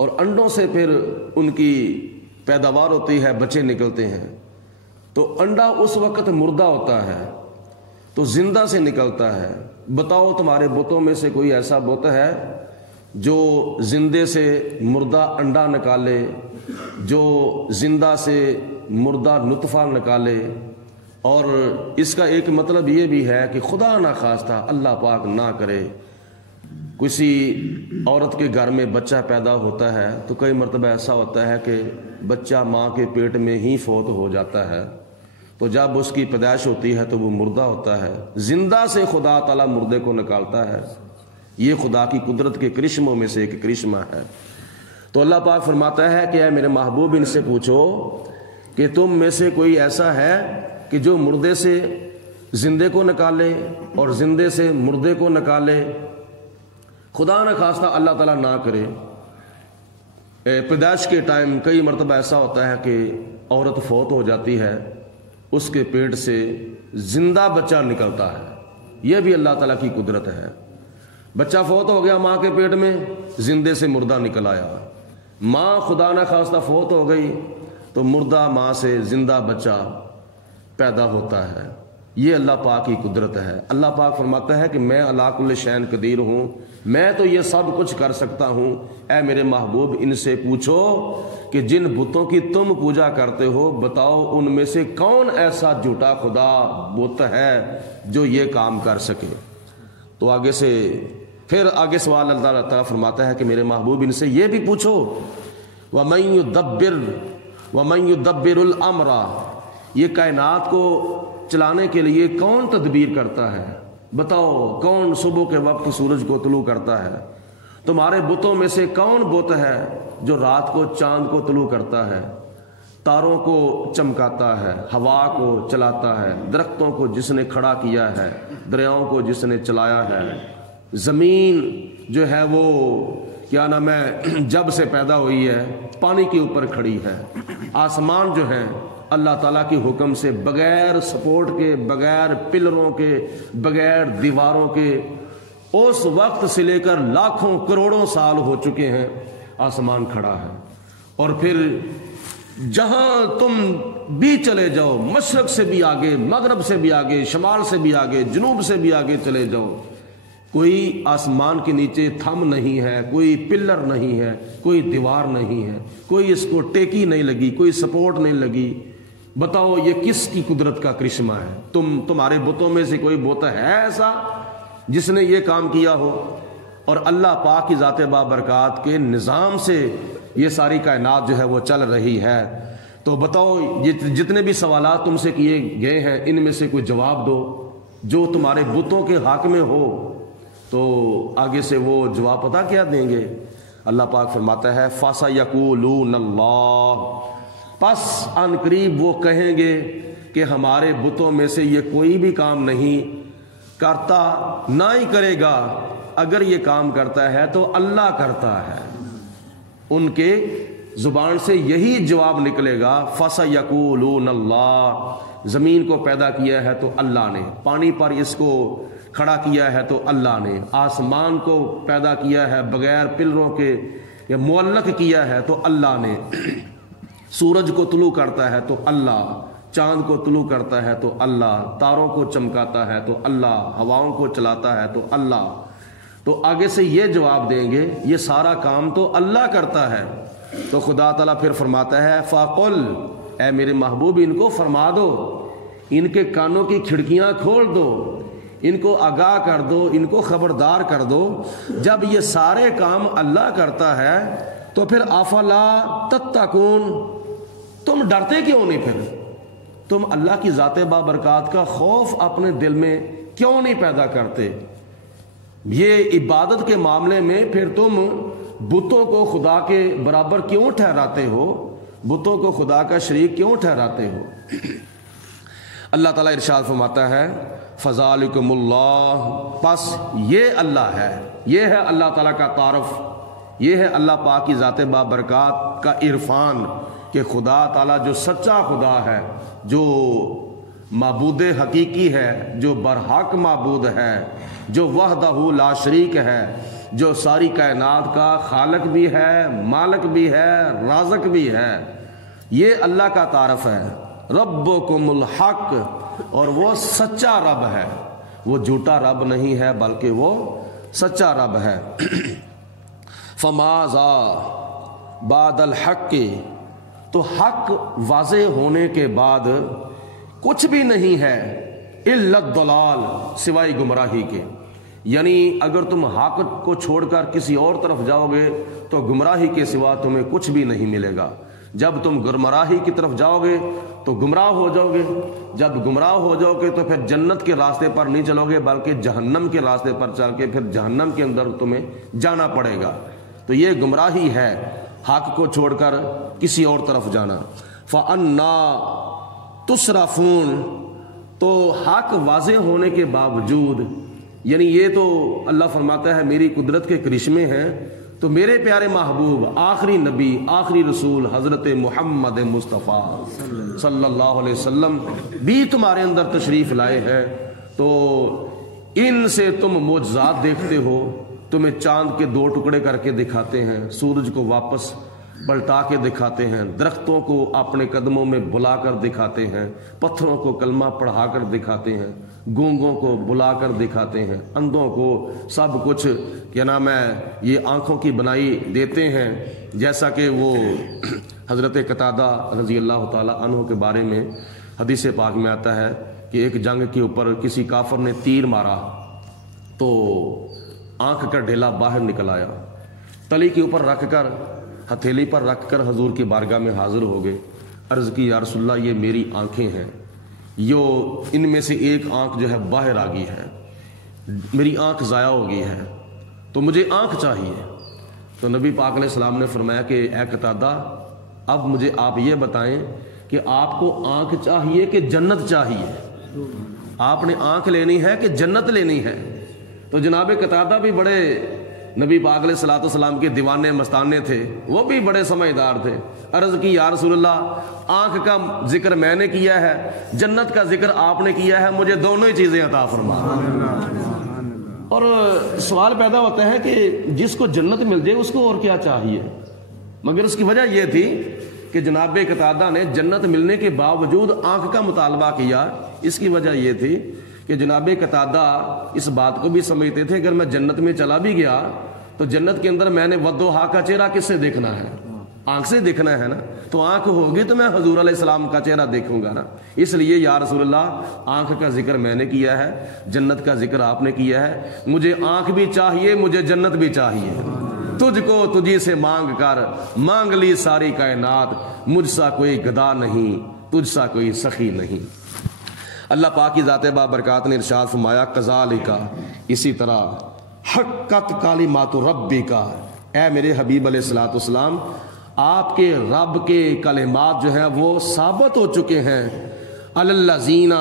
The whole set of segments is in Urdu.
اور انڈوں سے پھر ان کی پیداوار ہوتی ہے، بچے نکلتے ہیں، تو انڈا اس وقت مردہ ہوتا ہے تو زندہ سے نکلتا ہے۔ بتاؤ تمہارے بتوں میں سے کوئی ایسا بت ہے جو زندے سے مردہ انڈا نکالے، جو زندہ سے مردہ نطفہ نکالے؟ اور اس کا ایک مطلب یہ بھی ہے کہ خدا نہ خواستہ، اللہ پاک نہ کرے، کسی عورت کے گھر میں بچہ پیدا ہوتا ہے تو کئی مرتبہ ایسا ہوتا ہے کہ بچہ ماں کے پیٹ میں ہی فوت ہو جاتا ہے، تو جب اس کی پیدائش ہوتی ہے تو وہ مردہ ہوتا ہے، زندہ سے خدا تعالیٰ مردے کو نکالتا ہے۔ یہ خدا کی قدرت کے کرشموں میں سے ایک کرشمہ ہے۔ تو اللہ پاک فرماتا ہے کہ اے میرے محبوب ان سے پوچھو کہ تم میں سے کوئی ایسا ہے کہ جو مردے سے زندے کو نکالے اور زندے سے مردے کو نکالے؟ خدا نہ خواستہ اللہ تعالیٰ نہ کرے، پیدائش کے ٹائم کئی مرتبہ ایسا ہوتا ہے کہ عورت فوت ہو جاتی ہے، اس کے پیٹ سے زندہ بچہ نکلتا ہے، یہ بھی اللہ تعالیٰ کی قدرت ہے۔ بچہ فوت ہو گیا ماں کے پیٹ میں، زندے سے مردہ نکل آیا، ماں خدا نہ خواستہ فوت ہو گئی تو مردہ ماں سے زندہ بچہ پیدا ہوتا ہے۔ یہ اللہ پاک کی قدرت ہے۔ اللہ پاک فرماتا ہے کہ میں علی کل شیء قدیر ہوں، میں تو یہ سب کچھ کر سکتا ہوں۔ اے میرے محبوب ان سے پوچھو کہ جن بتوں کی تم پوجا کرتے ہو، بتاؤ ان میں سے کون ایسا جھوٹا خدا بت ہے جو یہ کام کر سکے؟ تو آگے سوال اللہ تعالیٰ فرماتا ہے کہ میرے محبوب ان سے یہ بھی پوچھو وَمَن يُدَبِّرُ الْأَمْرَ، یہ کائنات کو چلانے کے لیے کون تدبیر کرتا ہے؟ بتاؤ کون صبح کے وقت سورج کو طلوع کرتا ہے؟ تمہارے بتوں میں سے کون بت ہے جو رات کو چاند کو طلوع کرتا ہے، تاروں کو چمکاتا ہے، ہوا کو چلاتا ہے، درختوں کو جس نے کھڑا کیا ہے، دریاؤں کو جس نے چلایا ہے، زمین جو ہے وہ کیا نام ہے جب سے پیدا ہوئی ہے پانی کے اوپر کھڑی ہے، آسمان جو ہے اللہ تعالیٰ کے حکم سے بغیر سپورٹ کے، بغیر پلروں کے، بغیر دیواروں کے، اس وقت سے لے کر لاکھوں کروڑوں سال ہو چکے ہیں آسمان کھڑا ہے۔ اور پھر جہاں تم بھی چلے جاؤ، مشرق سے بھی آگے، مغرب سے بھی آگے، شمال سے بھی آگے، جنوب سے بھی آگے چلے جاؤ، کوئی آسمان کے نیچے تھم نہیں ہے، کوئی پلر نہیں ہے، کوئی دیوار نہیں ہے، کوئی اس کو ٹیکی نہیں لگی، کوئی سپورٹ نہیں لگی۔ بتاؤ یہ کس کی قدرت کا کرشمہ ہے؟ تمہارے بتوں میں سے کوئی بت ہے ایسا جس نے یہ کام کیا ہو؟ اور اللہ پاک کی ذات بابرکات کے نظام سے یہ ساری کائنات جو ہے وہ چل رہی ہے۔ تو بتاؤ یہ جتنے بھی سوالات تم سے کیے گئے ہیں ان میں سے کوئی جواب دو جو تمہارے بتوں کے حق میں ہو۔ تو آگے سے وہ جواب پتہ کیا دیں گے؟ اللہ پاک فرماتا ہے فَسَيَقُولُونَ اللَّهُ، پس ان قریب وہ کہیں گے کہ ہمارے بتوں میں سے یہ کوئی بھی کام نہیں کرتا، نہ ہی کرے گا، اگر یہ کام کرتا ہے تو اللہ کرتا ہے۔ ان کے زبان سے یہی جواب نکلے گا فَسَيَقُولُونَ اللَّهُ، زمین کو پیدا کیا ہے تو اللہ نے، پانی پر اس کو کھڑا کیا ہے تو اللہ نے، آسمان کو پیدا کیا ہے بغیر پلروں کے یا معلق کیا ہے تو اللہ نے، سورج کو طلوع کرتا ہے تو اللہ، چاند کو طلوع کرتا ہے تو اللہ، تاروں کو چمکاتا ہے تو اللہ، ہواؤں کو چلاتا ہے تو اللہ۔ تو آگے سے یہ جواب دیں گے یہ سارا کام تو اللہ کرتا ہے۔ تو خدا تعالیٰ پھر فرماتا ہے فَقُلْ، اے میرے محبوب ان کو فرما دو، ان کے کانوں کی کھڑکیاں کھول دو، ان کو آگاہ کر دو، ان کو خبردار کر دو، جب یہ سارے کام اللہ کرتا ہے تو پھر افلا تتقون، تم ڈرتے کیوں نہیں؟ پھر تم اللہ کی ذات بابرکات کا خوف اپنے دل میں کیوں نہیں پیدا کرتے؟ یہ عبادت کے معاملے میں پھر تم بتوں کو خدا کے برابر کیوں ٹھہراتے ہو؟ بتوں کو خدا کا شریک کیوں ٹھہراتے ہو؟ اللہ تعالیٰ ارشاد فرماتا ہے فَذَلِكُمُ اللَّهُ، پس یہ اللہ ہے، یہ ہے اللہ تعالیٰ کا تعارف، یہ ہے اللہ پاک کی ذات بابرکات کا عرفان کہ خدا تعالیٰ جو سچا خدا ہے، جو معبود حقیقی ہے، جو برحق معبود ہے، جو وحدہ لا شریک ہے، جو ساری کائنات کا خالق بھی ہے، مالک بھی ہے، رازق بھی ہے، یہ اللہ کا تعارف ہے۔ ربکم الحق، اور وہ سچا رب ہے، وہ جھوٹا رب نہیں ہے بلکہ وہ سچا رب ہے۔ فماذا بعد الحق، تو حق واضح ہونے کے بعد کچھ بھی نہیں ہے، الا الضلال، سوائے گمراہی کے۔ یعنی اگر تم حق کو چھوڑ کر کسی اور طرف جاؤ گے تو گمراہی کے سوا تمہیں کچھ بھی نہیں ملے گا۔ جب تم گمراہی کی طرف جاؤ گے تو گمراہ ہو جاؤ گے، جب گمراہ ہو جاؤ گے تو پھر جنت کے راستے پر نہیں چلو گے بلکہ جہنم کے راستے پر چل کے پھر جہنم کے اندر تمہیں جانا پڑے گا۔ تو یہ گمراہی ہے، حق کو چھوڑ کر کسی اور طرف جانا۔ فَأَنَّا تُصْرَفُونَ، تو حق واضح ہونے کے باوجود، یعنی یہ تو اللہ فرماتا ہے میری قدرت کے کرشمے ہیں، تو میرے پیارے محبوب آخری نبی آخری رسول حضرت محمد مصطفیٰ صلی اللہ علیہ وسلم بھی تمہارے اندر تشریف لائے ہیں، تو ان سے تم معجزات دیکھتے ہو، تمہیں چاند کے 2 ٹکڑے کر کے دکھاتے ہیں، سورج کو واپس پلٹا کے دکھاتے ہیں، درختوں کو اپنے قدموں میں بلا کر دکھاتے ہیں، پتھروں کو کلمہ پڑھا کر دکھاتے ہیں، گونگوں کو بلا کر دکھاتے ہیں، اندھوں کو سب کچھ کیا نام ہے یہ آنکھوں کی بنائی دیتے ہیں۔ جیسا کہ وہ حضرت قتادہ رضی اللہ تعالی عنہ کے بارے میں حدیث پاک میں آتا ہے کہ ایک جنگ کے اوپر کسی کافر نے تیر مارا تو آنکھ کا ڈھیلا باہر نکل آیا، تلی کے اوپر رکھ کر ہتھیلی پر رکھ کر حضور کی بارگاہ میں حاضر ہو گئے، عرض کی یا رسول اللہ یہ میری آنکھیں ہیں، ان میں سے ایک آنکھ جو ہے باہر آ گئی ہے، میری آنکھ ضائع ہو گئی ہے، تو مجھے آنکھ چاہیے۔ تو نبی پاک علیہ السلام نے فرمایا کہ اے قتادہ اب مجھے آپ یہ بتائیں کہ آپ کو آنکھ چاہیے کہ جنت چاہیے؟ آپ نے آنکھ لینی ہے کہ جنت لینی ہے؟ تو جناب قتادہ بھی بڑے نبی پاک علیہ الصلوۃ والسلام کے دیوانے مستانے تھے، وہ بھی بڑے سمجھدار تھے، عرض کی یا رسول اللہ آنکھ کا ذکر میں نے کیا ہے، جنت کا ذکر آپ نے کیا ہے، مجھے دونوں ہی چیزیں عطا فرما۔ اور سوال پیدا ہوتا ہے کہ جس کو جنت مل جائے اس کو اور کیا چاہیے، مگر اس کی وجہ یہ تھی کہ جناب قتادہ نے جنت ملنے کے باوجود آنکھ کا مطالبہ کیا۔ اس کی وجہ یہ تھی کہ جناب قتادہ اس بات کو بھی سمجھتے تھے اگر میں جنت میں چلا بھی گیا تو جنت کے اندر میں نے وضحیٰ کا چہرہ کس سے دیکھنا ہے؟ آنکھ سے دیکھنا ہے نا، تو آنکھ ہوگی تو میں حضور علیہ السلام کا چہرہ دیکھوں گا نا، اس لیے یا رسول اللہ آنکھ کا ذکر میں نے کیا ہے، جنت کا ذکر آپ نے کیا ہے، مجھے آنکھ بھی چاہیے، مجھے جنت بھی چاہیے، تجھ کو تجھی سے مانگ کر مانگ لی ساری کائنات، مجھ سا کوئی گدا نہیں، تجھ سا کوئی سخی نہیں۔ اللہ پاک کی ذات بابرکات نے ارشاد فرمایا کذالک، اسی طرح حقت کلمات ربک، اے میرے حبیب علیہ الصلوۃ والسلام آپ کے رب کے کلمات جو ہیں وہ ثابت ہو چکے ہیں، علی الذین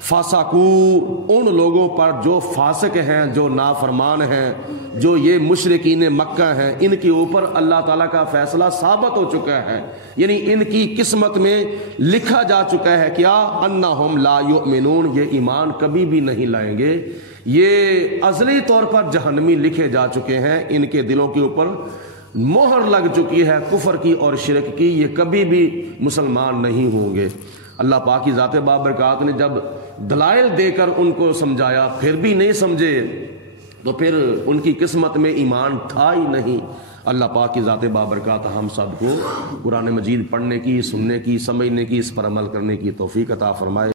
فسقوا، ان لوگوں پر جو فاسق ہیں، جو نافرمان ہیں، جو یہ مشرکین مکہ ہیں، ان کے اوپر اللہ تعالیٰ کا فیصلہ ثابت ہو چکا ہے، یعنی ان کی قسمت میں لکھا جا چکا ہے کیا؟ انہم لا یؤمنون، یہ ایمان کبھی بھی نہیں لائیں گے، یہ ازلی طور پر جہنمی لکھے جا چکے ہیں، ان کے دلوں کے اوپر مہر لگ چکی ہے کفر کی اور شرک کی، یہ کبھی بھی مسلمان نہیں ہوں گے۔ اللہ پاک کی ذات بابرکات نے جب دلائل دے کر ان کو سمجھایا پھر بھی نہیں سمجھے تو پھر ان کی قسمت میں ایمان تھا ہی نہیں۔ اللہ پاک کی ذات بابرکات ہم سب کو قرآن مجید پڑھنے کی، سننے کی، سمجھنے کی، اس پر عمل کرنے کی توفیق عطا فرمائے۔